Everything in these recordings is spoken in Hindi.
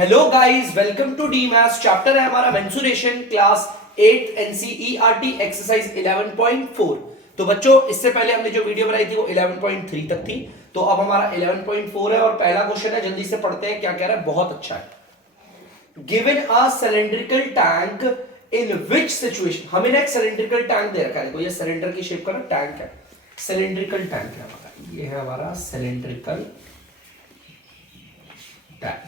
Hello guys, welcome to the maths. Chapter है हमारा मेंसुरेशन, क्लास 8 एनसीईआरटी एक्सरसाइज 11.4। तो बच्चों, इससे पहले हमने जो वीडियो बनाई थी वो 11.3 तक थी। तो अब हमारा 11.4 है और पहला क्वेश्चन है, जल्दी से पढ़ते हैं क्या कह रहा है। बहुत अच्छा है। Given a cylindrical tank in which situation. हमें ना एक सिलेंड्रिकल टैंक दे रखा है। देखो ये सिलेंडर की शेप का ना टैंक है, सिलेंड्रिकल टैंक है हमारा। ये है हमारा सिलेंड्रिकल टैंक।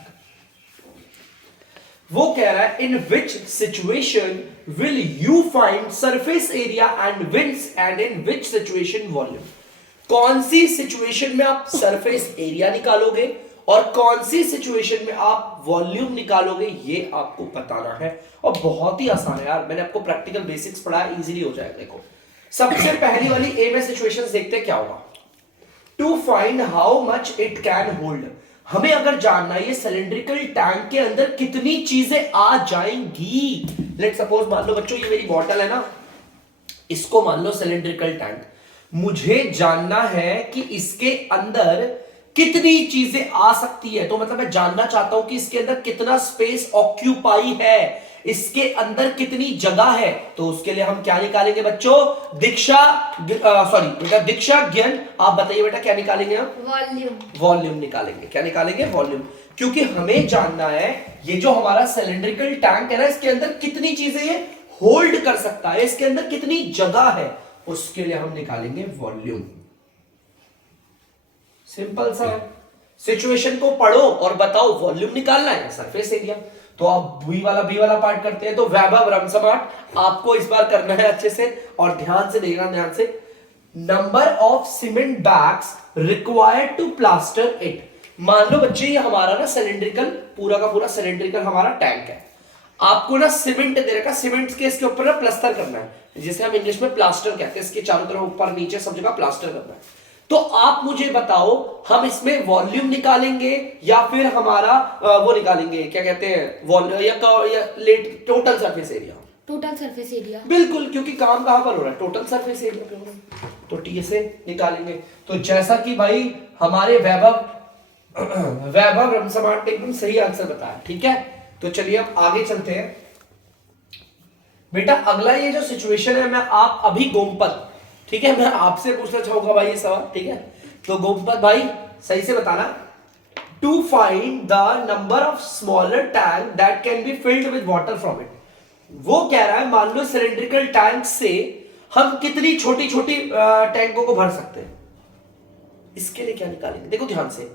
वो कह रहा है in which situation will you find surface area and winds and in which situation volume. कौन सी सिचुएशन में आप सरफेस एरिया निकालोगे और कौन सी सिचुएशन में आप वॉल्यूम निकालोगे, ये आपको बताना है। और बहुत ही आसान है यार, मैंने आपको प्रैक्टिकल बेसिक्स पढ़ाया, इजीली हो जाएगा। देखो सबसे पहली वाली ए में सिचुएशंस देखते हैं क्या होगा। To find how much it can hold. हमें अगर जानना है ये सिलेंड्रिकल टैंक के अंदर कितनी चीजें आ जाएंगी। लेट सपोज मान लो बच्चों ये मेरी बॉटल है ना, इसको मान लो सिलेंड्रिकल टैंक। मुझे जानना है कि इसके अंदर कितनी चीजें आ सकती है। तो मतलब मैं जानना चाहता हूं कि इसके अंदर कितना स्पेस ऑक्यूपाई है, इसके अंदर कितनी जगह है। तो उसके लिए हम क्या निकालेंगे बच्चों? दीक्षा ज्ञान, आप बताइए बेटा क्या निकालेंगे हम? वॉल्यूम निकालेंगे। क्या निकालेंगे? वॉल्यूम। क्योंकि हमें जानना है ये जो हमारा सिलेंड्रिकल टैंक है ना, इसके अंदर कितनी चीजें ये होल्ड कर सकता है, इसके अंदर कितनी जगह है, उसके लिए हम निकालेंगे वॉल्यूम। सिंपल सा है। सिचुएशन को पढ़ो और बताओ वॉल्यूम निकालना है, सरफेस एरिया। तो आप बी वाला पार्ट करते हैं। तो वैभव रमसमाट आपको इस बार करना है अच्छे से और ध्यान से देखना, ध्यान से। Number of cement bags required to plaster it. मान लो बच्चे ये हमारा ना सिलेंड्रिकल, पूरा का पूरा सिलेंड्रिकल हमारा टैंक है। आपको ना सीमेंट दे रखा, सीमेंट के इसके ऊपर ना प्लास्टर करना है, जिसे हम इंग्लिश में प्लास्टर कहते हैं। इसके चारों तरफ ऊपर नीचे सब जगह प्लास्टर करना है। तो आप मुझे बताओ हम इसमें वॉल्यूम निकालेंगे या फिर हमारा वो निकालेंगे, क्या कहते हैं, या total surface area. Total surface area, बिल्कुल, क्योंकि काम कहां पर हो रहा है? टोटल सरफेस एरिया पे हो रहा है। तो टी से निकालेंगे। तो जैसा कि भाई हमारे वैभव रमसमाट ने एकदम सही आंसर बताया, ठीक है। तो चलिए अब आगे चलते हैं बेटा। अगला ये जो सिचुएशन है, मैं आप अभी गोमपत, ठीक है, मैं आपसे पूछना चाहूंगा भाई ये सवाल, ठीक है। तो गोमपत भाई सही से बताना। To find the number of smaller tank that can be filled with water from it. वो कह रहा है मान लो सिलेंड्रिकल टैंक से हम कितनी छोटी छोटी टैंकों को भर सकते हैं। इसके लिए क्या निकालेंगे? देखो ध्यान से,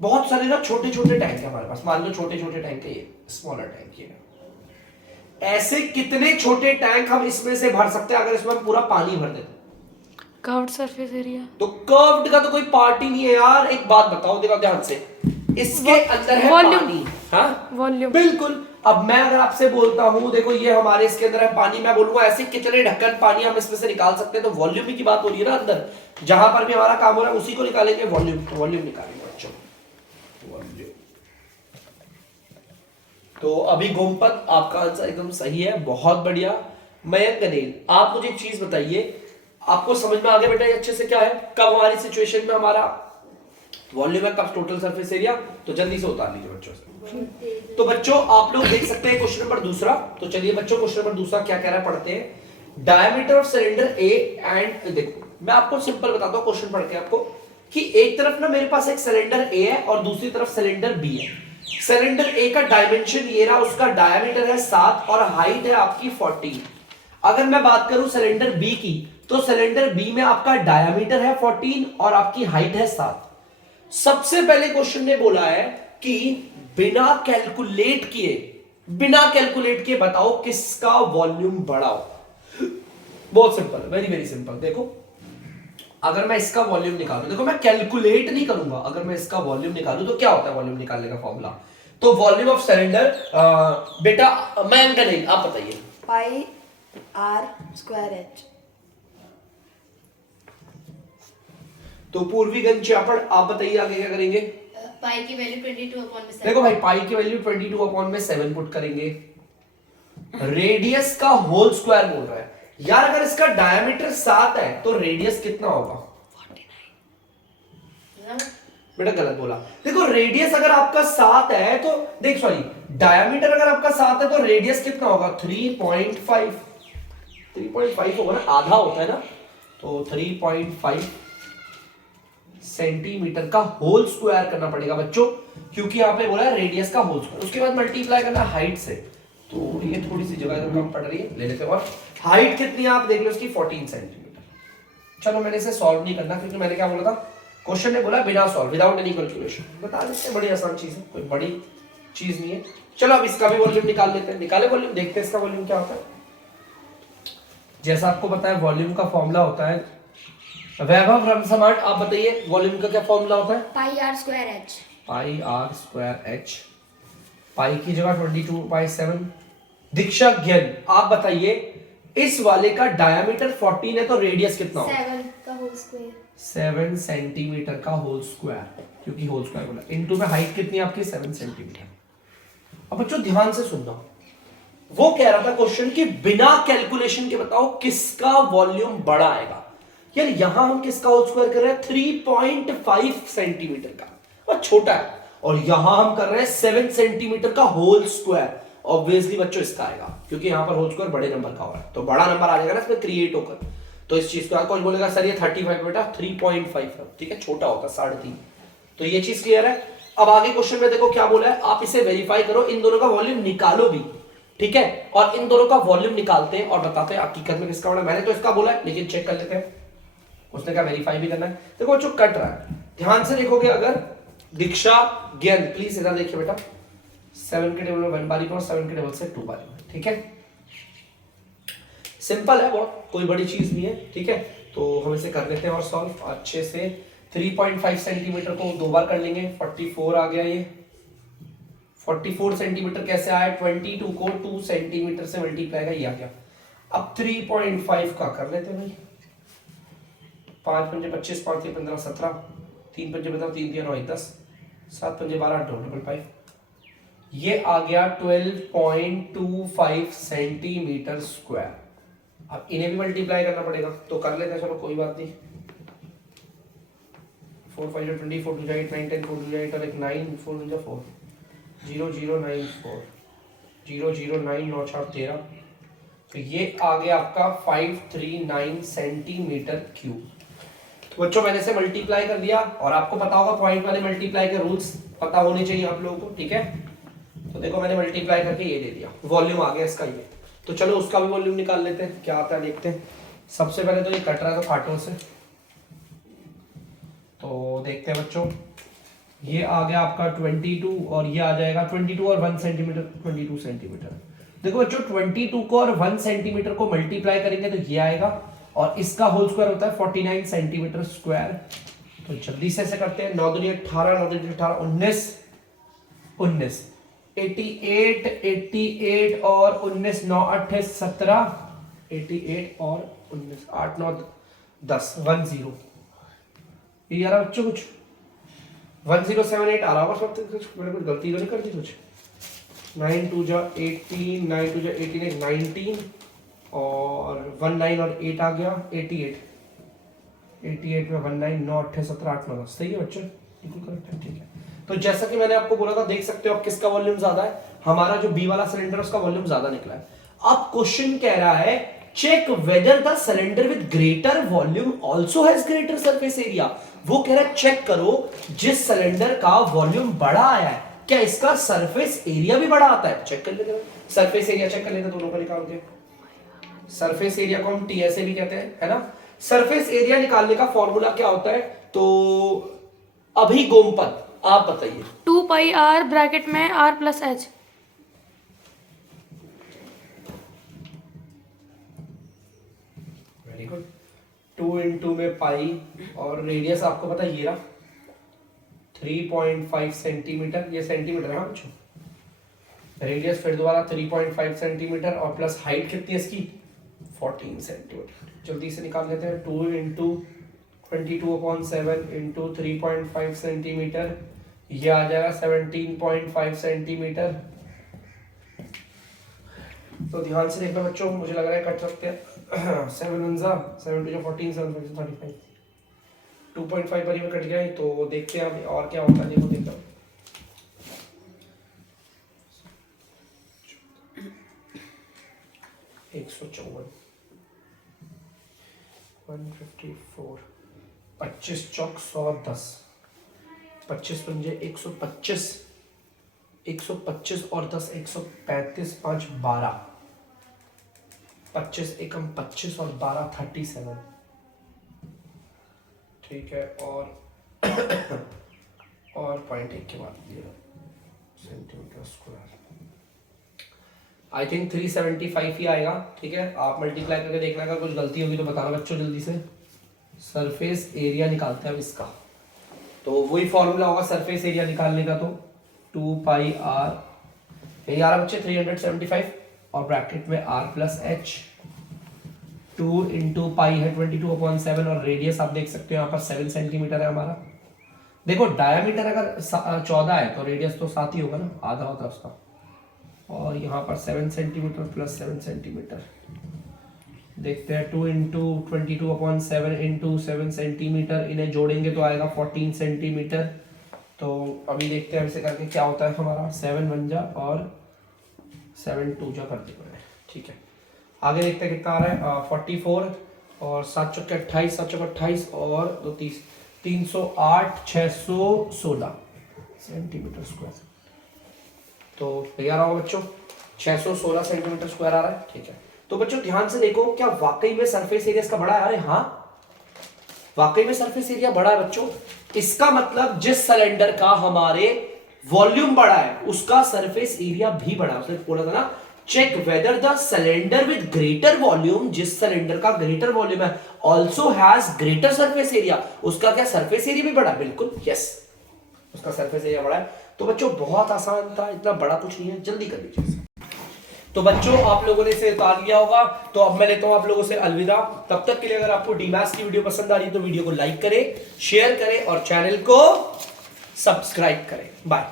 बहुत सारे ना छोटे छोटे टैंक है हमारे पास। मान लो छोटे छोटे टैंक है, ये स्मॉलर टैंक है। ऐसे कितने छोटे टैंक हम इसमें से भर सकते हैं अगर इसमें हम पूरा पानी भर दें? Curved surface area. तो कर्व्ड का तो कोई पार्ट ही नहीं है यार। एक बात बताओ, देखो ध्यान से, इसके अंदर है पानी। हाँ वॉल्यूम, बिल्कुल। अब मैं अगर आपसे बोलता हूं देखो ये हमारे इसके अंदर है पानी, मैं बोलूंगा ऐसे कितने ढक्कन पानी हम इसमें से निकाल सकते हैं। तो वॉल्यूम की बात हो रही है ना, अंदर जहां पर भी हमारा काम हो रहा है उसी को निकालेंगे, वॉल्यूम। तो वॉल्यूम निकालेंगे बच्चों, वॉल्यूम। तो अभी गोमपत आपका आंसर एकदम सही है, बहुत बढ़िया। मयंक गनेल, आप मुझे एक चीज बताइए, आपको समझ में आ गया बेटा ये अच्छे से क्या है? कब हमारी सिचुएशन में हमारा वॉल्यूम है, कब टोटल सरफेस एरिया। तो जल्दी से उतार लीजिए बच्चों से। तो बच्चों आप लोग देख सकते हैं क्वेश्चन नंबर दूसरा। तो चलिए बच्चों क्वेश्चन नंबर दूसरा क्या कह रहा है, पढ़ते हैं। Diameter of cylinder A and, देखो मैं आपको सिंपल बताता हूं क्वेश्चन पढ़ के आपको, कि एक तरफ ना मेरे पास एक सिलेंडर ए है और दूसरी तरफ सिलेंडर बी है। सिलेंडर ए का डायमेंशन ये रहा, उसका डायमीटर है 7 और हाइट है आपकी 14। अगर मैं बात करूं सिलेंडर बी की, तो सिलेंडर बी में आपका डायमीटर है 14 और आपकी हाइट है 7। सबसे पहले क्वेश्चन ने बोला है कि बिना कैलकुलेट किए बताओ किसका वॉल्यूम बड़ा हो। बहुत सिंपल, वेरी वेरी सिंपल। देखो अगर मैं इसका वॉल्यूम निकालूं, देखो मैं कैलकुलेट नहीं करूंगा, अगर मैं इसका वॉल्यूम निकालूं तो क्या होता है वॉल्यूम निकालने का फॉर्मूला? तो वॉल्यूम ऑफ सिलेंडर, बेटा मैं अंक नहीं, आप बताइए। पाई आर स्क्वायर एच। तो पूर्वीगंज चापड़, आप बताइए आगे क्या करेंगे? पाई की वैल्यू 22/7। देखो भाई पाई की वैल्यू 22/7 पुट करेंगे। रेडियस का होल स्क्वायर बोल रहा है यार। अगर इसका डायमीटर 7 है तो रेडियस कितना होगा? 49। बेटा गलत बोला। देखो रेडियस अगर आपका 7 है तो देख, सॉरी, डायमीटर अगर आपका 7 है तो रेडियस कितना होगा? 3.5 होगा ना, आधा होता है ना, तो 3.5 सेंटीमीटर का होल स्क्वायर करना पड़ेगा बच्चों, क्योंकि यहाँ पे बोला है रेडियस का होल स्क्वायर। उसके बाद मल्टीप्लाई करना हाइट से, तो ये थोड़ी सी जगह तो कम पड़ रही है, ले लेते हैं। और हाइट कितनी है आप देख लो उसकी, 14 सेंटीमीटर। चलो मैंने इसे सॉल्व नहीं करना, क्योंकि मैंने क्या बोला था, क्वेश्चन ने बोला बिना सॉल्व, विदाउट एनी कैलकुलेशन। बता देते हैं, बड़ी आसान चीज है, कोई बड़ी चीज नहीं है। चलो अब इसका भी वॉल्यूम निकाल लेते हैं। निकाले वॉल्यूम, देखते हैं इसका वॉल्यूम क्या होता है। जैसा आपको पता है वॉल्यूम का फॉर्मूला होता है, वैभव रमसमाट आप बताइए वॉल्यूम का क्या फॉर्मूला होता है? Pi r square h. Pi r square h, pi की जगह 22/7। दीक्षा ज्ञान आप बताइए, इस वाले का डायमीटर 14 है तो रेडियस कितना होगा? 7 का होल स्क्वायर। 7 सेंटीमीटर का होल स्क्वायर, क्योंकि होल स्क्वायर बोला। इनटू में हाइट कितनी है आपकी? 7 सेंटीमीटर। अब बच्चों ध्यान से सुनना, वो कह रहा था क्वेश्चन कि बिना कैलकुलेशन के बताओ किसका वॉल्यूम बड़ा आएगा। यार यहां हम किसका होल स्क्वायर कर रहे हैं? 3.5 सेंटीमीटर का, और छोटा है, और यहां हम कर रहे हैं 7 सेंटीमीटर का होल स्क्वायर। ऑब्वियसली बच्चों इसका आएगा, क्योंकि यहां पर होल स्क्वायर बड़े नंबर का हो रहा है, तो बड़ा नंबर आ जाएगा ना इसमें क्रिएट होकर। तो इस चीज को कोई बोलेगा सर ये 35 बेटा 3.5 है, ठीक है, छोटा होता 3.5। तो ये चीज क्लियर है। अब आगे क्वेश्चन में देखो क्या बोला है, आप इसे वेरीफाई करो, इन दोनों का वॉल्यूम निकालो भी, ठीक है, और इन दोनों का वॉल्यूम निकालते हैं और बताते हैं हकीकत में किसका बड़ा। मैंने तो इसका बोला है, लेकिन चेक कर लेते हैं, उसने क्या वेरीफाई भी करना है। देखो बच्चों कट रहा है, ध्यान से देखोगे अगर। दीक्षा ज्ञान प्लीज इधर देखिए बेटा, 7 के टेबल में 1 बारी में और 7 के टेबल से 2 बारी में, ठीक है। सिंपल है बहुत, कोई बड़ी चीज नहीं है, ठीक है। तो हम इसे कर लेते हैं और सॉल्व अच्छे से। 3.5 सेंटीमीटर को 2 बार कर लेंगे, 44 आ गया ये। 44 सेंटीमीटर कैसे आया? 22 को 2 सेंटीमीटर से मल्टीप्लाई का ये आ गया। अब 3.5 का कर लेते हैं भाई, 5 पंजे 25, 5 3 15 17, 3 पंजे 15, 3 3 9 10, 7 पंजे 12 8 2 5। ये आ गया 12.25 सेंटीमीटर स्क्वायर। अब इन्हें भी मल्टीप्लाई करना पड़ेगा, तो कर लेते हैं, चलो कोई बात नहीं। 4 5 20, 4 2 8 9 10, 4 2 8 और एक 9, 4 2 4, 0 0 9 4, 0 0 9 9 4 13। तो ये आ गया आपका 539 सेंटीमीटर क्यूब। तो बच्चों मैंने से मल्टीप्लाई कर दिया, और आपको पता होगा पॉइंट वाले मल्टीप्लाई के रूल्स पता होने चाहिए आप लोगों को, ठीक है। तो देखो मैंने मल्टीप्लाई करके ये दे दिया, वॉल्यूम आ गया इसका ये। तो चलो उसका भी वॉल्यूम निकाल लेते हैं, क्या आता है देखते हैं। सबसे पहले तो ये कट रहा है तो काटो से, तो देखते हैं बच्चों। ये आ गया आपका 22 और ये आ जाएगा 22 और 1 सेंटीमीटर, 22 सेंटीमीटर। देखो बच्चों 22 को और 1 सेंटीमीटर को मल्टीप्लाई करेंगे तो ये आएगा, और इसका होल स्क्वायर होता है 49 सेंटीमीटर स्क्वायर। तो जल्दी से ऐसे करते हैं, 9 दूनी 18, 9 दूनी 18, 19 19, 88 88 और 19, 9 8 17, 88 और 19, 8 9 10, 10। ये यार बच्चों कुछ 1078 आ रहा होगा सब, कुछ मैंने कुछ गलती तो नहीं कर दी कुछ। 9 2 जा 18, 9 2 जा 18, 19 और 19 और 8 आ गया 88, 88 में 19, 9 8 17 8 9 10, सही है बच्चों, बिल्कुल करेक्ट है, ठीक है। तो जैसा कि मैंने आपको बोला था, देख सकते हो आप किसका वॉल्यूम ज्यादा है। हमारा जो बी वाला सिलेंडर उसका वॉल्यूम ज्यादा निकला है। अब क्वेश्चन कह रहा है check whether the cylinder with greater volume also has greater surface area. वो कह रहा है चेक करो जिस सिलेंडर का वॉल्यूम बड़ा आया है क्या इसका सरफेस एरिया भी बड़ा आता है। चेक कर लेते हैं, सरफेस एरिया चेक कर लेते हैं, दोनों का निकाल के। सरफेस एरिया को हम टीएसए भी कहते हैं, है ना। सरफेस एरिया निकालने का फॉर्मूला क्या होता है, तो अभी गोमपत आप बताइए। 2 पाई आर ब्रैकेट में r plus h. Very good. 2 into में पाई, और रेडियस आपको पता है ये रहा 3.5 सेंटीमीटर, ये सेंटीमीटर है बच्चों। रेडियस फिर दोबारा 3.5 सेंटीमीटर और प्लस हाइट कितनी है इसकी 14 सेंटीमीटर। जल्दी से निकाल लेते हैं। 2 इंटू 22/7 इंटू 3.5 सेंटीमीटर, ये आ जाएगा 17.5 सेंटीमीटर। तो ध्यान से देखना बच्चों, मुझे लग रहा है कट सकते हैं। 7 1 7 2 14, 7 5 35, 2.5 पर ही में कट गया है, तो देखते हैं अब और क्या होता है। देखो देखता हूँ, एक 154, 25 चौक 110, 25 पंजे 125, 125 और 10 135, 5 12, 25 एकम 25 और 12 37। ठीक है, और पॉइंट एक के बाद सेंटीमीटर स्क्वायर, आई थिंक 375 ही आएगा। ठीक है, आप मल्टीप्लाई करके देखना, अगर कुछ गलती होगी तो बताना बच्चों जल्दी से। सरफेस एरिया निकालते हैं अब इसका, तो वही फॉर्मूला होगा सरफेस एरिया निकालने का, तो 2 पाई आर, यही आ रहा बच्चे 375, और ब्रैकेट में r plus H, 2 into pi है 22/7, और रेडियस आप देख सकते हो यहाँ पर 7 सेंटीमीटर है हमारा। देखो डायमीटर अगर 14 है तो रेडियस तो 7 ही होगा ना, आधा होता है उसका, और यहाँ पर 7 सेंटीमीटर प्लस 7 सेंटीमीटर। देखते हैं 2 इंटू 22/7 इंटू 7 सेंटीमीटर, इन्हें जोड़ेंगे तो आएगा 14 सेंटीमीटर। तो अभी देखते हैं इसे करके क्या होता है हमारा, 7 1 जा और 7 2 जा कर दिया मैंने। ठीक है, आगे देखते हैं कितना आ रहा है, 44 और 7 चौके 28, 7 चौके 28 और 2 30, 308 616 सेंटीमीटर स्क्वायर। तो तैयार होगा बच्चों, 616 सेंटीमीटर स्क्वायर आ रहा है। ठीक है, तो बच्चों ध्यान से देखो, क्या वाकई में सरफेस एरिया इसका बड़ा है? अरे हाँ, वाकई में सरफेस एरिया बड़ा है बच्चों। इसका मतलब जिस सिलेंडर का हमारे वॉल्यूम बड़ा है उसका सरफेस एरिया भी बड़ा है। उसने बोला था ना, check whether the cylinder with greater volume, जिस सिलेंडर का ग्रेटर वॉल्यूम है also has greater surface area, उसका क्या सरफेस एरिया भी बड़ा है? बिल्कुल यस, उसका सरफेस एरिया बड़ा है। तो बच्चों बहुत आसान था, इतना बड़ा कुछ नहीं है, जल्दी कर लीजिए। तो बच्चों आप लोगों ने इसे उतार लिया होगा, तो अब मैं लेता हूं आप लोगों से अलविदा। तब तक के लिए अगर आपको डीमैथ्स की वीडियो पसंद आ रही है तो वीडियो को लाइक करें, शेयर करें और चैनल को सब्सक्राइब करें। बाय।